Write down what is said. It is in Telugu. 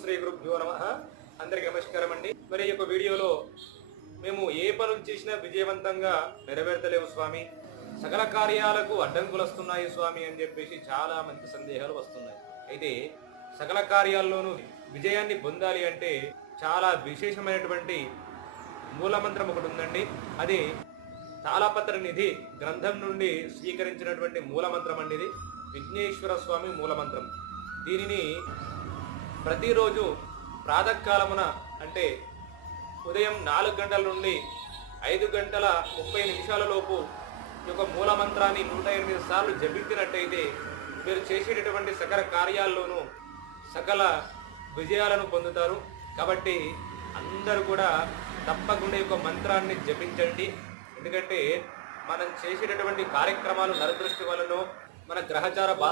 శ్రీ గురుభ్యో నమ. అందరికి నమస్కారం అండి. మరి ఈ యొక్క వీడియోలో మేము ఏ పనులు చేసినా విజయవంతంగా నెరవేర్తలేవు స్వామి. సకల కార్యాలకు అడ్డంకులు వస్తున్నాయి స్వామి అని చెప్పేసి చాలా మంది సందేహాలు వస్తున్నాయి. అయితే సకల కార్యాల్లోనూ విజయాన్ని పొందాలి అంటే చాలా విశేషమైనటువంటి మూలమంత్రం ఒకటి ఉందండి. అది తాళపత్ర నిధి గ్రంథం నుండి స్వీకరించినటువంటి మూలమంత్రం అండి ఇది. విఘ్నేశ్వర స్వామి మూలమంత్రం. దీనిని ప్రతిరోజు ప్రాతకాలమున అంటే ఉదయం నాలుగు గంటల నుండి ఐదు గంటల ముప్పై నిమిషాల లోపు ఈ యొక్క మూలమంత్రాన్ని నూట ఎనిమిది సార్లు జపించినట్టయితే మీరు చేసేటటువంటి సకల కార్యాల్లోనూ సకల విజయాలను పొందుతారు. కాబట్టి అందరూ కూడా తప్పకుండా యొక్క మంత్రాన్ని జపించండి. ఎందుకంటే మనం చేసేటటువంటి కార్యక్రమాలు నరదృష్టి వలన మన గ్రహచార బాధల